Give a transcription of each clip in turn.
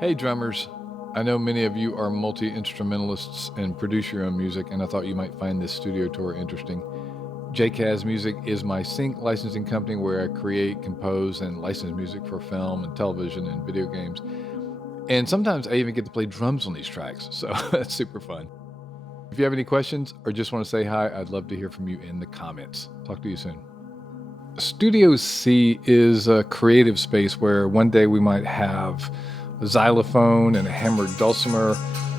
Hey drummers, I know many of you are multi-instrumentalists and produce your own music, and I thought you might find this studio tour interesting. Jcazmusic is my sync licensing company where I create, compose, and license music for film and television and video games. And sometimes I even get to play drums on these tracks, so that's super fun. If you have any questions or just want to say hi, I'd love to hear from you in the comments. Talk to you soon. Studio C is a creative space where one day we might have a xylophone and a hammered dulcimer,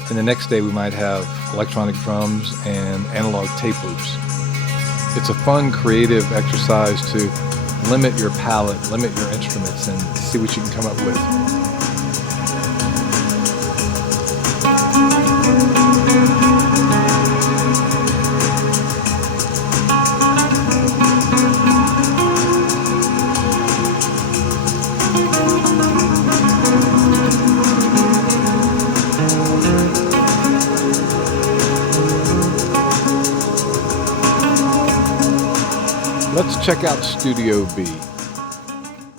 and the next day we might have electronic drums and analog tape loops. It's a fun, creative exercise to limit your palette, limit your instruments, and see what you can come up with. Let's check out Studio B.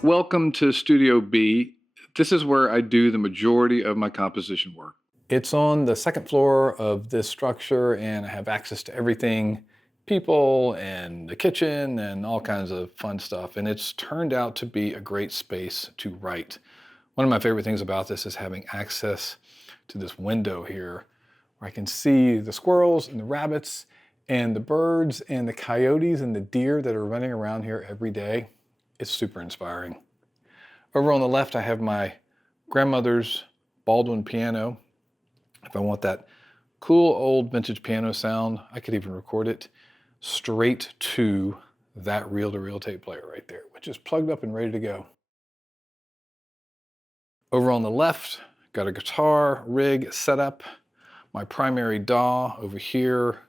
Welcome to Studio B. This is where I do the majority of my composition work. It's on the second floor of this structure, and I have access to everything, people and the kitchen and all kinds of fun stuff. And it's turned out to be a great space to write. One of my favorite things about this is having access to this window here where I can see the squirrels and the rabbits and the birds and the coyotes and the deer that are running around here every day. It's super inspiring. Over on the left, I have my grandmother's Baldwin piano. If I want that cool old vintage piano sound, I could even record it straight to that reel-to-reel tape player right there, which is plugged up and ready to go. Over on the left, got a guitar rig set up, my primary DAW over here,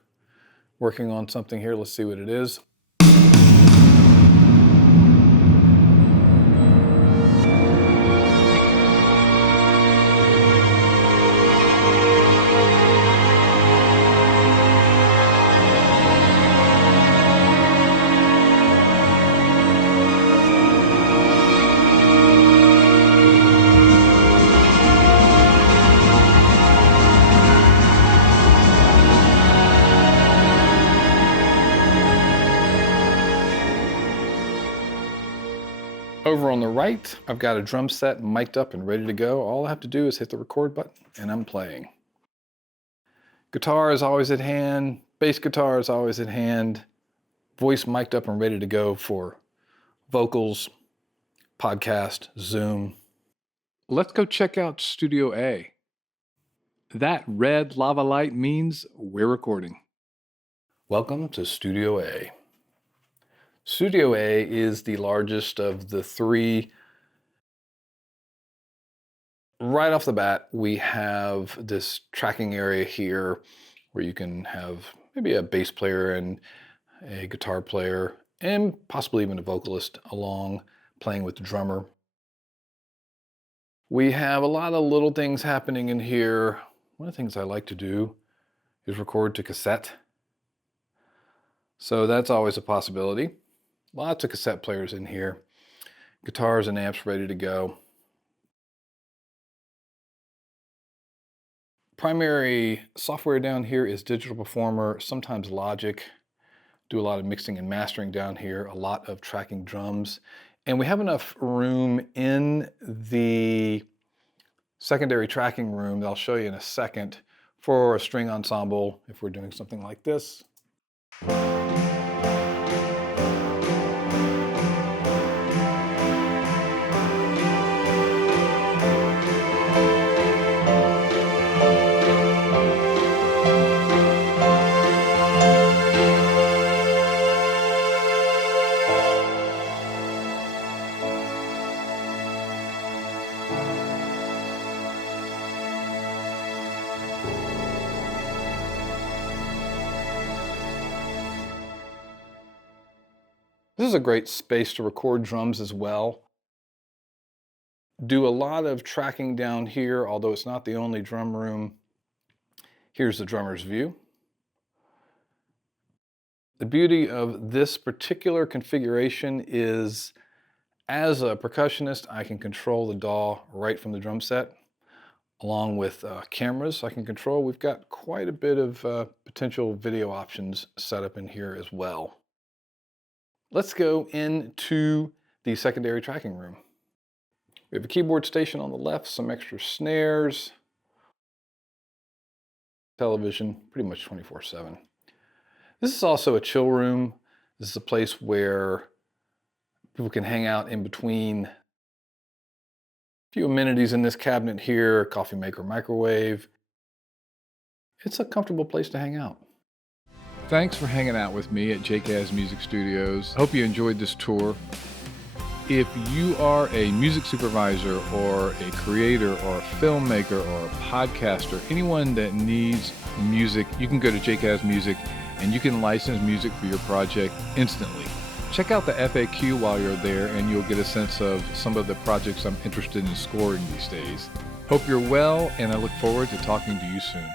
working on something here. Let's see what it is. Over on the right, I've got a drum set mic'd up and ready to go. All I have to do is hit the record button and I'm playing. Guitar is always at hand, bass guitar is always at hand, voice mic'd up and ready to go for vocals, podcast, Zoom. Let's go check out Studio A. That red lava light means we're recording. Welcome to Studio A. Studio A is the largest of the three. Right off the bat, we have this tracking area here where you can have maybe a bass player and a guitar player and possibly even a vocalist along playing with the drummer. We have a lot of little things happening in here. One of the things I like to do is record to cassette. So that's always a possibility. Lots of cassette players in here. Guitars and amps ready to go. Primary software down here is Digital Performer, sometimes Logic. Do a lot of mixing and mastering down here, a lot of tracking drums. And we have enough room in the secondary tracking room that I'll show you in a second for a string ensemble if we're doing something like this. This is a great space to record drums as well. Do a lot of tracking down here, although it's not the only drum room. Here's the drummer's view. The beauty of this particular configuration is, as a percussionist, I can control the DAW right from the drum set. Along with cameras I can control, we've got quite a bit of potential video options set up in here as well. Let's go into the secondary tracking room. We have a keyboard station on the left, some extra snares, television, pretty much 24/7. This is also a chill room. This is a place where people can hang out in between. A few amenities in this cabinet here, coffee maker, microwave. It's a comfortable place to hang out. Thanks for hanging out with me at Jcazmusic Studios. I hope you enjoyed this tour. If you are a music supervisor or a creator or a filmmaker or a podcaster, anyone that needs music, you can go to Jcazmusic and you can license music for your project instantly. Check out the FAQ while you're there and you'll get a sense of some of the projects I'm interested in scoring these days. Hope you're well, and I look forward to talking to you soon.